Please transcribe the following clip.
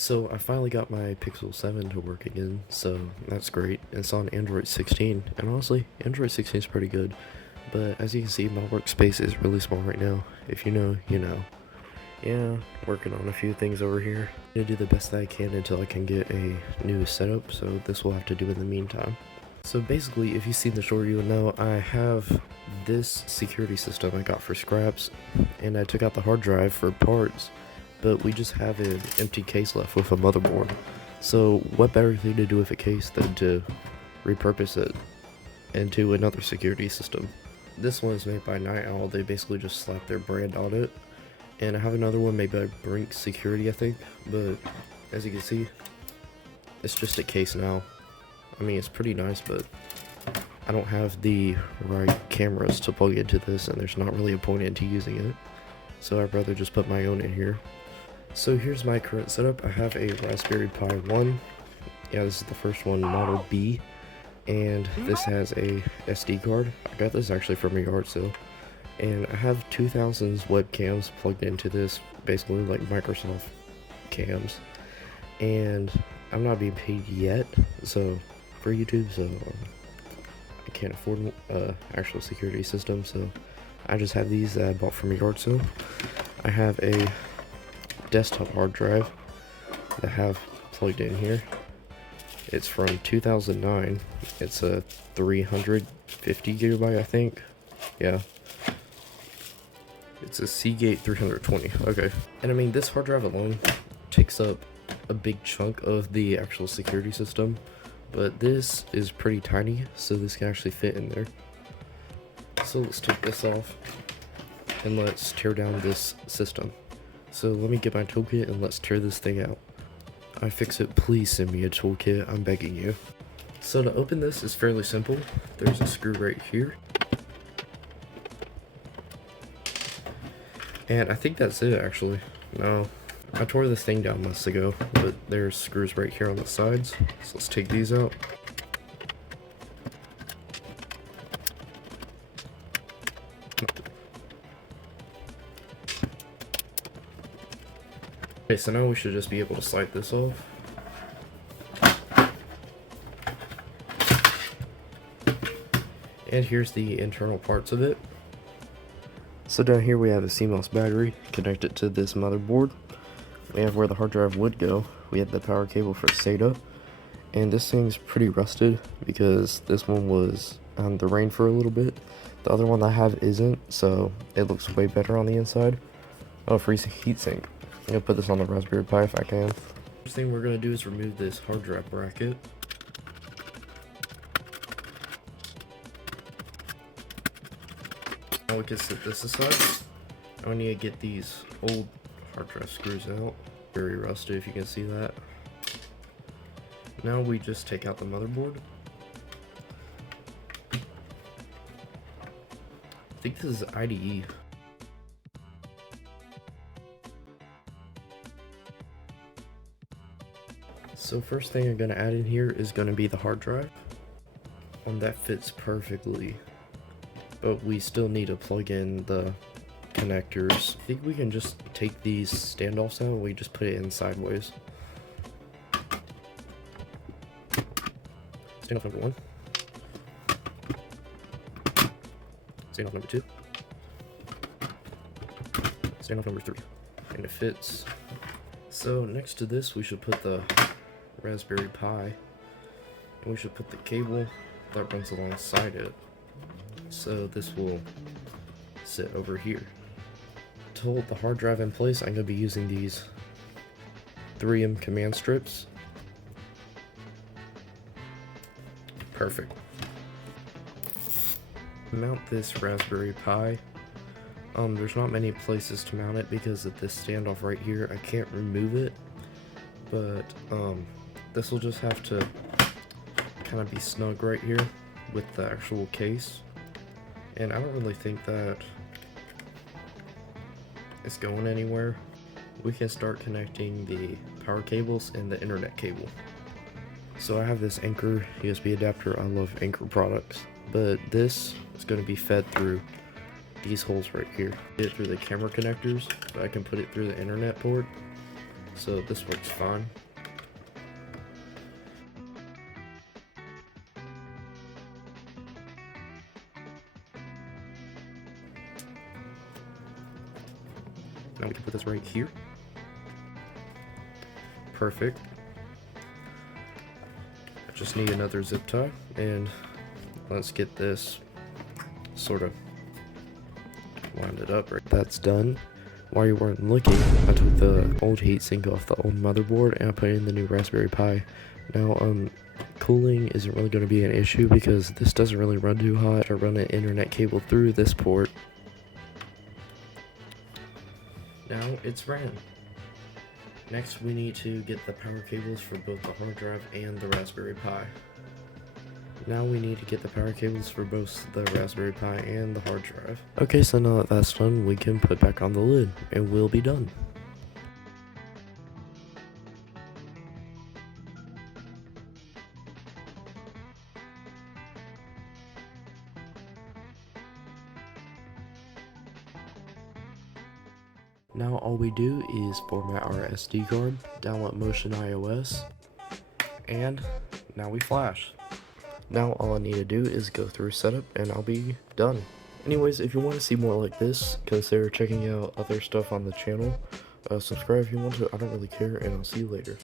So I finally got my Pixel 7 to work again, so that's great. It's on Android 16, and honestly, Android 16 is pretty good. But as you can see, my workspace is really small right now. If you know, you know. Yeah, working on a few things over here. I'm gonna do the best that I can until I can get a new setup, so this will have to do in the meantime. So basically, if you've seen the short, you will know I have this security system I got for scraps, and I took out the hard drive for parts, but we just have an empty case left with a motherboard. So what better thing to do with a case than to repurpose it into another security system. This one is made by Night Owl. They basically just slap their brand on it. And I have another one made by Brink Security, I think, but as you can see, it's just a case now. I mean, it's pretty nice, but I don't have the right cameras to plug into this, and there's not really a point into using it. So I'd rather just put my own in here. So here's my current setup. I have a Raspberry Pi 1. Yeah, this is the first one, Model B. And this has a SD card. I got this actually from a yard sale. And I have 2000's webcams plugged into this, basically like Microsoft cams. And I'm not being paid yet, so for YouTube, so I can't afford actual security system, so I just have these that I bought from a yard sale. I have a desktop hard drive that I have plugged in here. It's from 2009. It's a 350 gigabyte, I think. Yeah. It's a Seagate 320. Okay. And I mean, this hard drive alone takes up a big chunk of the actual security system, but this is pretty tiny, so this can actually fit in there. So let's take this off and let's tear down this system. So let me get my toolkit and let's tear this thing out. iFixit, please send me a toolkit, I'm begging you. So to open this is fairly simple. There's a screw right here. And I think that's it, actually. No, I tore this thing down months ago, but there's screws right here on the sides. So let's take these out. Okay, so now we should just be able to slide this off. And here's the internal parts of it. So down here we have a CMOS battery connected to this motherboard. We have where the hard drive would go. We have the power cable for SATA. And this thing's pretty rusted because this one was on the rain for a little bit. The other one I have isn't, so it looks way better on the inside. Oh, free heatsink. I'm gonna put this on the Raspberry Pi if I can. First thing we're gonna do is remove this hard drive bracket. Now we can set this aside. I need to get these old hard drive screws out. Very rusted, if you can see that. Now we just take out the motherboard. I think this is IDE. So first thing I'm gonna add in here is gonna be the hard drive. That fits perfectly. But we still need to plug in the connectors. I think we can just take these standoffs out and we just put it in sideways. Standoff number 1. Standoff number 2. Standoff number 3. And it fits. So next to this we should put the Raspberry Pi. And we should put the cable that runs alongside it. So this will sit over here. To hold the hard drive in place, I'm going to be using these 3M command strips. Perfect. Mount this Raspberry Pi. There's not many places to mount it because of this standoff right here. I can't remove it, but this will just have to kind of be snug right here with the actual case. And I don't really think that it's going anywhere. We can start connecting the power cables and the internet cable. So I have this Anker USB adapter. I love Anker products, but this is going to be fed through these holes right here. Get it through the camera connectors, but I can put it through the internet port. so this works fine. Now we can put this right here. Perfect. I just need another zip tie, and let's get this sort of lined it up. Right, that's done. While you weren't looking, I took the old heatsink off the old motherboard and I put in the new Raspberry Pi. Now, cooling isn't really going to be an issue because this doesn't really run too hot. I run an internet cable through this port. Now it's ran. Next, we need to get the power cables for both the hard drive and the Raspberry Pi. Now we need to get the power cables for both the Raspberry Pi and the hard drive. Okay, so now that that's done, we can put back on the lid, and we'll be done. Now all we do is format our SD card, download Motion iOS, and now we flash. Now all I need to do is go through setup and I'll be done. Anyways, if you want to see more like this, consider checking out other stuff on the channel. Subscribe if you want to, I don't really care, and I'll see you later.